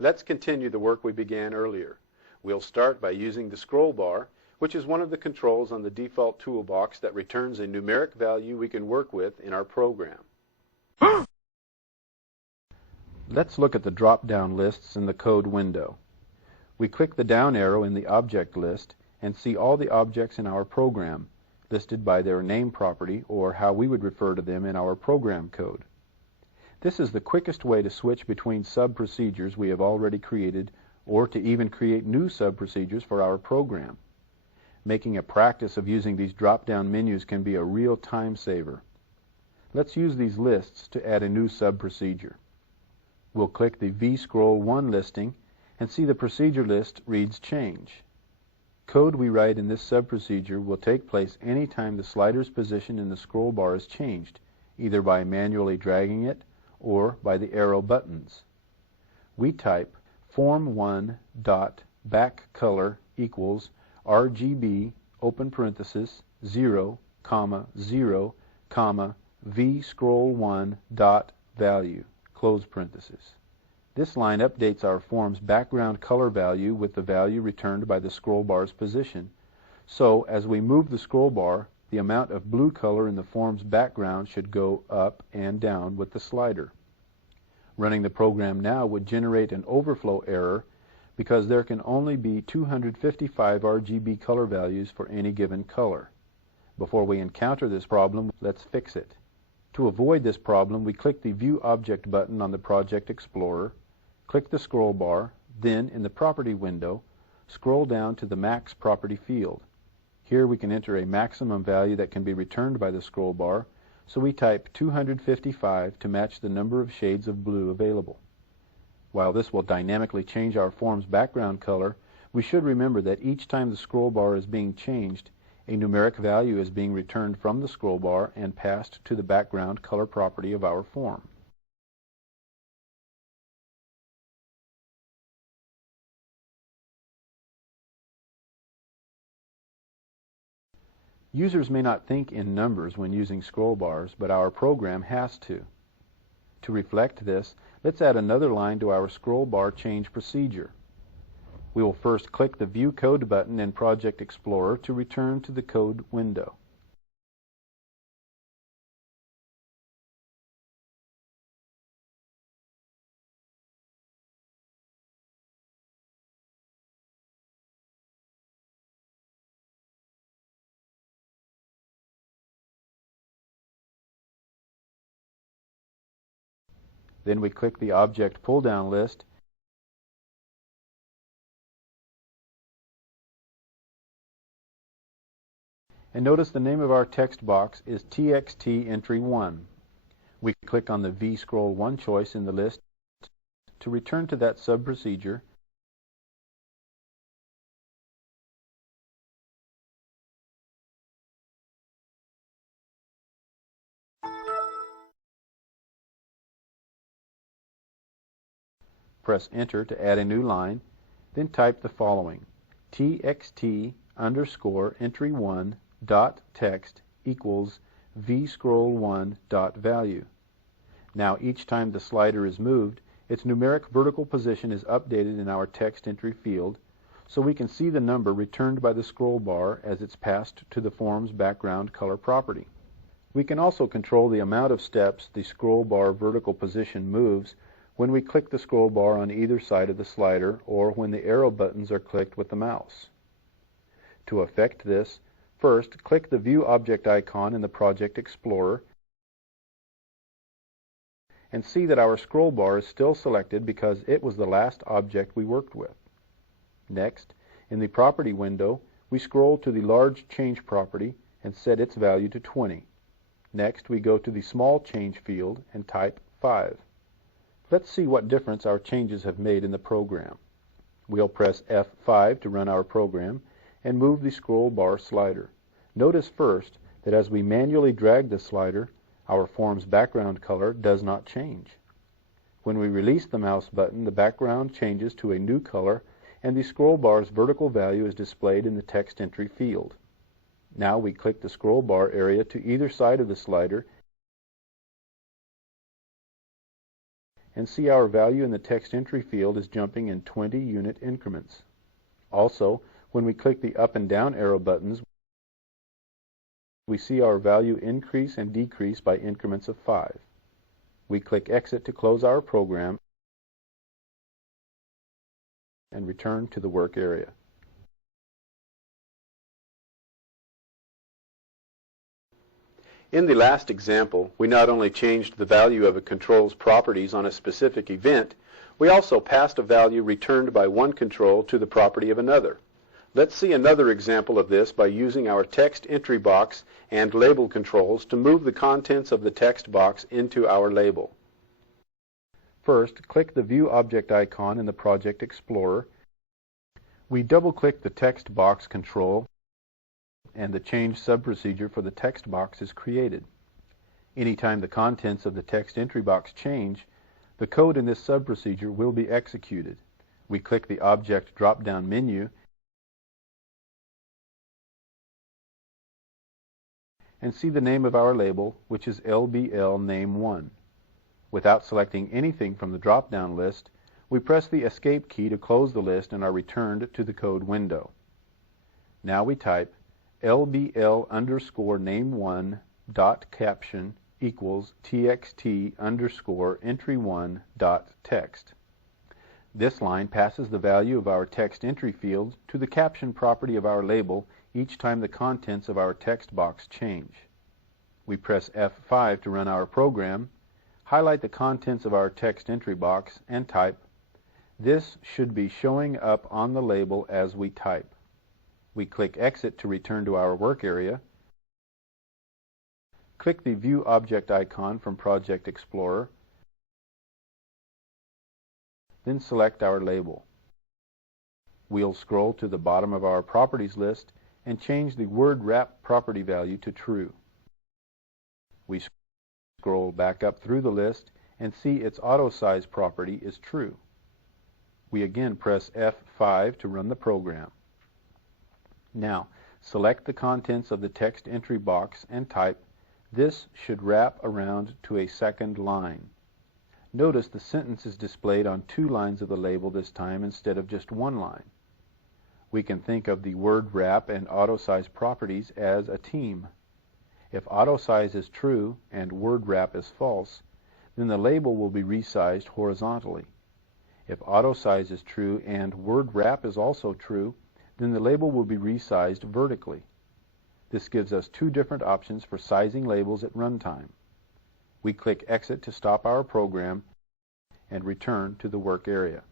Let's continue the work we began earlier. We'll start by using the scroll bar, which is one of the controls on the default toolbox that returns a numeric value we can work with in our program. Let's look at the drop-down lists in the code window. We click the down arrow in the object list and see all the objects in our program, listed by their name property, or how we would refer to them in our program code. This is the quickest way to switch between sub-procedures we have already created, or to even create new sub-procedures for our program. Making a practice of using these drop-down menus can be a real time saver. Let's use these lists to add a new sub-procedure. We'll click the vScroll1 listing and see the procedure list reads change. Code we write in this sub-procedure will take place anytime the slider's position in the scroll bar is changed, either by manually dragging it or by the arrow buttons. We type form1.backcolor equals RGB open parenthesis 0, 0, vScroll1.value close parenthesis. This line updates our form's background color value with the value returned by the scroll bar's position. So, as we move the scroll bar, the amount of blue color in the form's background should go up and down with the slider. Running the program now would generate an overflow error because there can only be 255 RGB color values for any given color. Before we encounter this problem, let's fix it. To avoid this problem, we click the View Object button on the Project Explorer, click the scroll bar, then in the Property window, scroll down to the Max Property field. Here we can enter a maximum value that can be returned by the scroll bar, so we type 255 to match the number of shades of blue available. While this will dynamically change our form's background color, we should remember that each time the scroll bar is being changed, a numeric value is being returned from the scroll bar and passed to the background color property of our form. Users may not think in numbers when using scroll bars, but our program has to. To reflect this, let's add another line to our scroll bar change procedure. We will first click the View Code button in Project Explorer to return to the code window. Then we click the Object pull-down list and notice the name of our text box is TXT Entry 1. We click on the vScroll1 choice in the list to return to that sub-procedure press Enter to add a new line, then type the following: TXT underscore entry 1 dot text equals vScroll1 dot value. Now each time the slider is moved, its numeric vertical position is updated in our text entry field, so we can see the number returned by the scroll bar as it's passed to the form's background color property. We can also control the amount of steps the scroll bar vertical position moves when we click the scroll bar on either side of the slider or when the arrow buttons are clicked with the mouse. To effect this, first click the View Object icon in the Project Explorer and see that our scroll bar is still selected because it was the last object we worked with. Next, in the Property window, we scroll to the Large Change property and set its value to 20. Next, we go to the Small Change field and type 5. Let's see what difference our changes have made in the program. We'll press F5 to run our program and move the scroll bar slider. Notice first that as we manually drag the slider, our form's background color does not change. When we release the mouse button, the background changes to a new color and the scroll bar's vertical value is displayed in the text entry field. Now we click the scroll bar area to either side of the slider and see our value in the text entry field is jumping in 20 unit increments. Also, when we click the up and down arrow buttons, we see our value increase and decrease by increments of 5. We click Exit to close our program and return to the work area. In the last example, we not only changed the value of a control's properties on a specific event, we also passed a value returned by one control to the property of another. Let's see another example of this by using our text entry box and label controls to move the contents of the text box into our label. First, click the View Object icon in the Project Explorer. We double-click the text box control, and the change subprocedure for the text box is created. Anytime the contents of the text entry box change, the code in this subprocedure will be executed. We click the Object drop-down menu and see the name of our label, which is LBL Name 1. Without selecting anything from the drop-down list, we press the Escape key to close the list and are returned to the code window. Now we type LBL_name1 dot caption equals txt_entry1 dot text. This line passes the value of our text entry field to the caption property of our label each time the contents of our text box change. We press F5 to run our program, highlight the contents of our text entry box, and type. This should be showing up on the label as we type. We click Exit to return to our work area. Click the View Object icon from Project Explorer. Then select our label. We'll scroll to the bottom of our properties list and change the word wrap property value to true. We scroll back up through the list and see its auto size property is true. We again press F5 to run the program. Now, select the contents of the text entry box and type. This should wrap around to a second line. Notice the sentence is displayed on 2 lines of the label this time instead of just 1 line. We can think of the word wrap and auto size properties as a team. If auto size is true and word wrap is false, then the label will be resized horizontally. If auto size is true and word wrap is also true, then the label will be resized vertically. This gives us 2 different options for sizing labels at runtime. We click Exit to stop our program and return to the work area.